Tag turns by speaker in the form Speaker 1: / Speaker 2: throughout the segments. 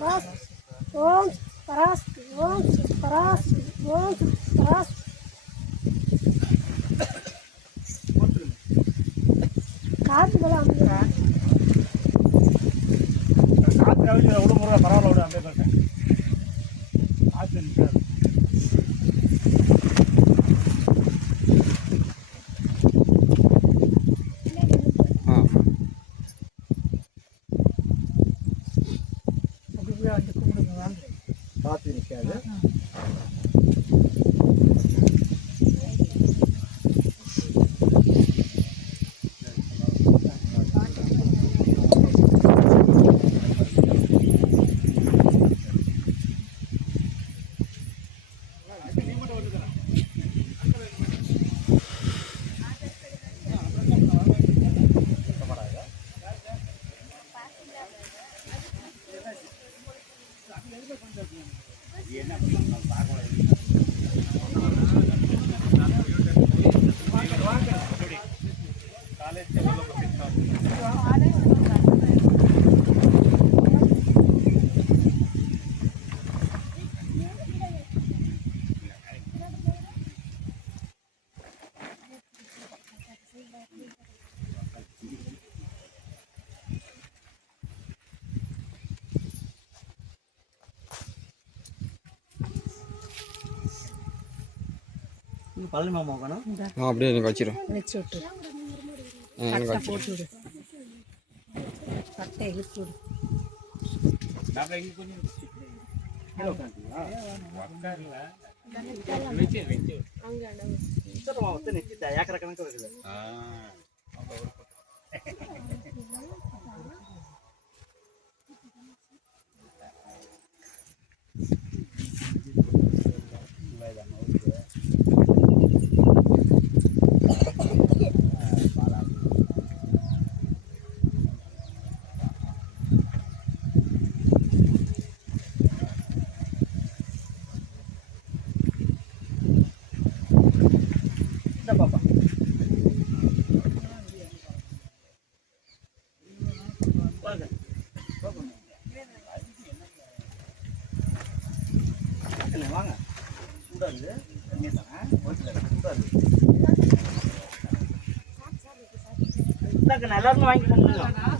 Speaker 1: பராஸ் சக்தி பராசக்தி ஓம் பராஸ் பராசக்தி ஓம் சக்தி பராசக்தி ஓம் சக்தி பராசக்தி காத்துக்கலாம்
Speaker 2: காற்று கவிதை விட பரவாயில்ல விட அப்படியே பார்த்தேன் காற்று நிற்காது
Speaker 3: ஆ
Speaker 2: அப்படி போய் அங்கே கும்பிடுங்க வாங்க காற்று நிற்காது
Speaker 4: பழனி மாமா
Speaker 3: ஆ அப்படியே எனக்கு வச்சிரும்
Speaker 1: வச்சு விட்டு.
Speaker 3: எனக்கு
Speaker 1: போட்டு விடு. பட்டை இழுத்து விடு.
Speaker 4: ஏக்கரை கணக்கு இருக்குது இந்த பாப்பா வாங்க இல்லை, வாங்க சூடாது தண்ணி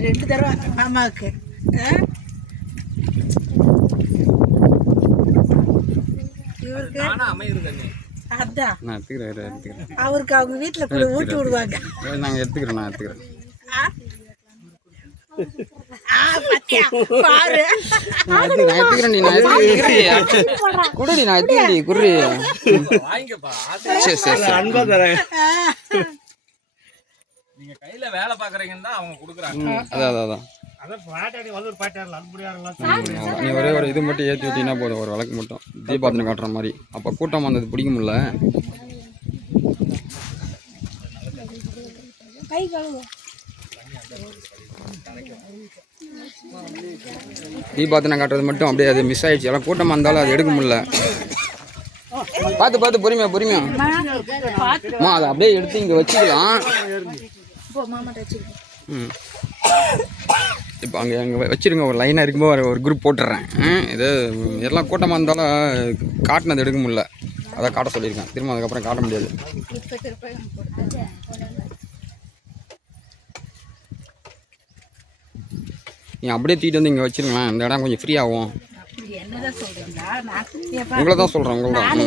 Speaker 1: ரெண்டு தடவை மாமாவுக்கு? இவருக்கு அதான்
Speaker 3: நான் எடுத்துக்கிறேன் இரு, எடுத்துக்கிறேன்
Speaker 1: அவருக்கு அவங்க வீட்டில் கூட ஊட்டி விடுவாங்க
Speaker 3: நாங்கள் எடுத்துக்கிறேன் நான் எடுத்துக்கிறேன் குடுடி நான் எடுத்துக்கிறேன் குடுடி சரி
Speaker 4: அன்பா தரேன்
Speaker 5: கையில வேலை பாக்குறீங்கன்னு தான் அவங்க குடுக்குறாங்க.
Speaker 3: அதான் அதான். நீ ஒரே ஒரு இது மட்டும் ஏற்றி விட்டீங்கன்னா போதும் ஒரு விளக்கு மட்டும். தீபாவளி காட்டுற மாதிரி. அப்போ கூட்டம் வந்தது பிடிக்க முடியல
Speaker 1: கை கழுவு.
Speaker 3: தீபாவளி காட்டுறது மட்டும் அப்படியே அது மிஸ் ஆயிடுச்சு. எல்லாம் கூட்டமாக இருந்தாலும் அது எடுக்க முடியல பார்த்து பார்த்து பொறுமையா பொறுமையா. அதை அப்படியே எடுத்து இங்கே வச்சுக்கலாம்.
Speaker 1: போ மாமாட்ட வச்சுக்கோ
Speaker 3: ம். இப்போ அங்கே அங்கே வச்சிருங்க ஒரு லைனாக இருக்கும்போது ஒரு- குரூப் போட்டுடுறேன் ம், இது எல்லாம் கூட்டமாக இருந்தாலும் காட்டினது எடுக்க முடியல. அதை காட்ட சொல்லியிருக்கேன். திரும்ப அதுக்கப்புறம் காட்ட முடியாது. நீ அப்படியே தூக்கிட்டு வந்து இங்கே வச்சிருங்களேன். இந்த இடம் கொஞ்சம் ஃப்ரீ ஆகும். உங்களை தான் சொல்கிறேன் உங்களை தான்.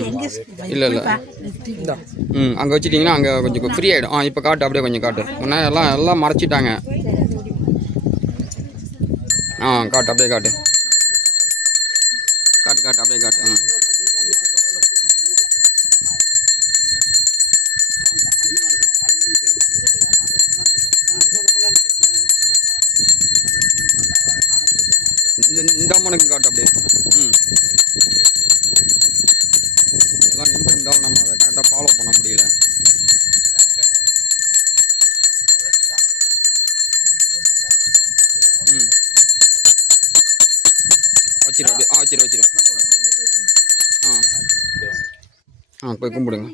Speaker 3: இல்லை இல்லை. ம் அங்கே வச்சிட்டிங்கன்னா அங்கே கொஞ்சம் ஃப்ரீ ஆகிடும் ஆ இப்போ காட்டு அப்படியே கொஞ்சம் காட்டு. முன்னே எல்லாம் எல்லாம் மறைச்சிட்டாங்க. ஆ காட்டு அப்படியே காட்டு காட்டு. ஆ போய் கும்பிடுங்க.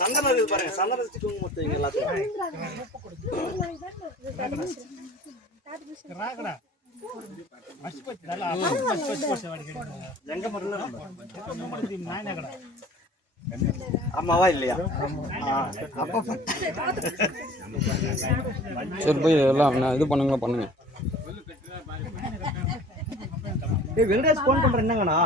Speaker 4: சந்தனம் பாருங்க சந்தனம் வச்சு குங்குமத்தை இங்க எல்லாத்தையும் அம்மாவா இல்லையா
Speaker 3: சரி போய் எல்லாம் இது பண்ணுங்க பண்ணுங்க.
Speaker 4: வெங்கடேஷ் ஃபோன் பண்ற என்னங்கண்ணா?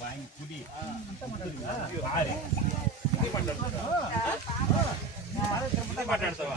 Speaker 4: வாங்கி குடி பாரு.
Speaker 3: பாட்டு எடுத்துவா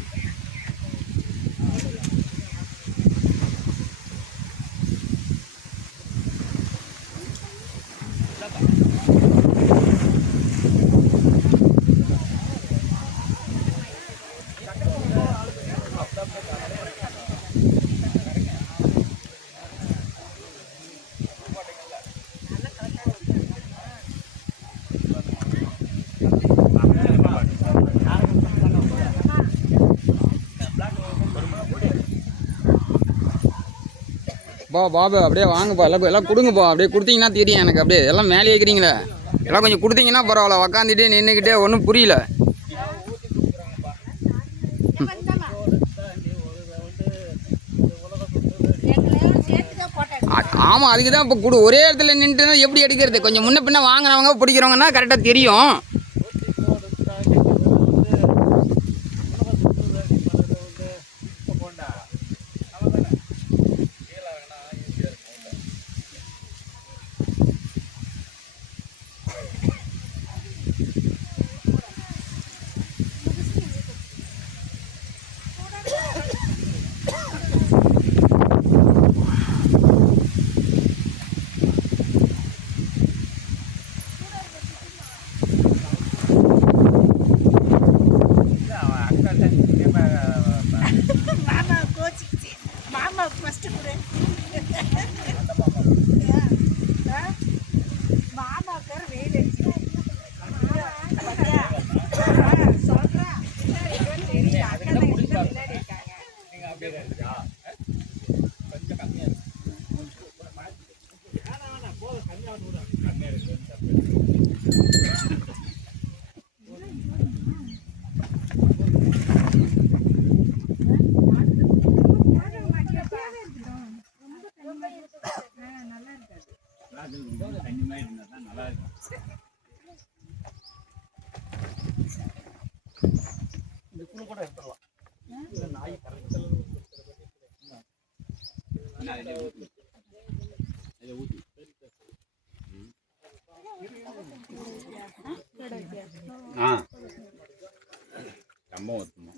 Speaker 3: பா பாபு அப்படியே வாங்கப்பா. எல்லாம் எல்லாம் கொடுங்கப்பா. அப்படியே கொடுத்தீங்கன்னா தெரியும் எனக்கு. அப்படியே எல்லாம் மேலே ஏற்கிறீங்களே எல்லாம் கொஞ்சம் கொடுத்தீங்கன்னா பரவாயில்ல. உக்காந்துட்டு நின்றுக்கிட்டே ஒன்றும் புரியல. ஆமாம் அதுக்கு தான் இப்போ கொடு. ஒரே இடத்துல நின்றுட்டு எப்படி எடுக்கிறது கொஞ்சம் முன்ன பின்ன வாங்குறவங்க பிடிக்கிறவங்கன்னா கரெக்டாக தெரியும்.
Speaker 6: ரொம்ப ஒத்துமா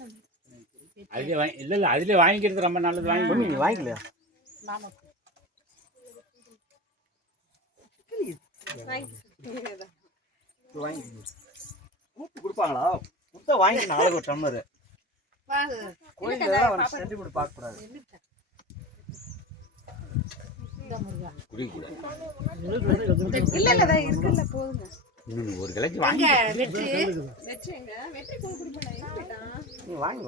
Speaker 6: அதுலேயே வாங்கி இல்லை இல்லை அதுலேயே வாங்கிக்கிறது ரொம்ப நல்லது. வாங்கி
Speaker 4: நீ வாங்கிக்கலையா? கொடுப்பாங்களா? கொடுத்தா வாங்கி நாளைக்கு ஒரு டம்ளர் அவன் செஞ்சு கொடு பார்க்கக்கூடாது.
Speaker 7: இல்ல இல்ல இதோ இருக்குல்ல போதுங்க.
Speaker 6: இன்னொன்று ஒரு கிளைக்கு வாங்கி
Speaker 7: வெற்றி.
Speaker 4: வாங்கி.